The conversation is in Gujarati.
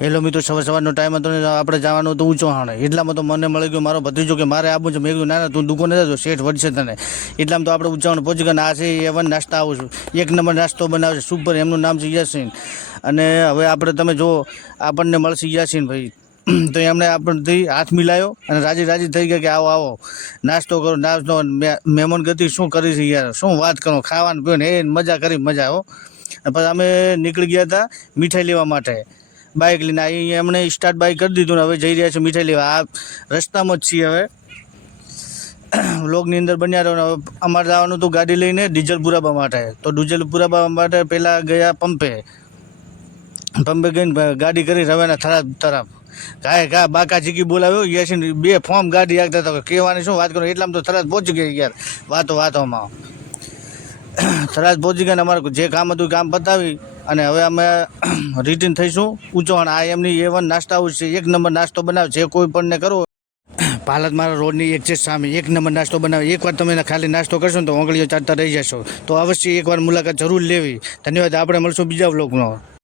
હેલો મિત્રો, સવારનો ટાઈમ હતો ને આપણે જવાનું હતું ઊંચો હાણે. એટલામાં તો મને મળી ગયો મારો ભત્રીજો કે મારે આવવું છે. મેં કીધું ના ના, તું દુકાને જજો, શેઠ વધશે તને. એટલામાં તો આપણે ઊંચાણ પહોંચી ગયા. આ છે એવન નાસ્તા આવું છું, એક નંબર નાસ્તો બનાવે છે, સુપર. એમનું નામ છે યાસીન. અને હવે આપણે તમે જો આપણને મળશે યાસીન ભાઈ. તો એમણે આપણથી હાથ મિલાયો અને રાજી રાજી થઈ ગયા કે આવો આવો નાસ્તો કરો. નાસ્તો મહેમાન ગતિ શું કરી છે યાર, શું વાત કરો, ખાવાનું પીવાનું એ મજા કરી મજા હો. પછી અમે નીકળી ગયા હતા મીઠાઈ લેવા માટે. બાઇક લઈને અહીં એમણે સ્ટાર્ટ બાઇક કરી દીધું ને હવે જઈ રહ્યા છે મીઠાઈ લેવા. આ રસ્તામાં જ છીએ હવે. વ્લોગની અંદર બન્યા રહ્યો. હવે અમારે જવાનું હતું ગાડી લઈને ડીઝલ પુરાવા માટે. તો ડીઝલ પુરાવા માટે પહેલાં ગયા પંપે ગઈને ગાડી કરી રવાના તરફ. ઘા બાકા ચીકી બોલાવ્યો યાસીન. 2 ફોર્મ ગાડી આગતા હતા, કહેવાની શું વાત કરો. એટલામાં તો તરત પહોંચી ગયા યાર વાતોમાં. તરત પહોંચી ગયા ને અમારે જે કામ હતું કામ પતાવી અને હવે અમે રિટર્ન થઈશું ઊંચોણ. આ એમની A1 નાસ્તા હાઉસ છે, એક નંબર નાસ્તો બનાવે છે. કોઈ પણને કરો પાલત મારા રોડની એક્ઝેક્ટ સામે એક નંબર નાસ્તો બનાવે. એકવાર તમે ખાલી નાસ્તો કરશો ને તો ઓંગળીઓ ચાટતા રહી જશો. તો અવશ્ય એકવાર મુલાકાત જરૂર લેવી. ધન્યવાદ. આપણે મળશું બીજા વ્લોગમાં.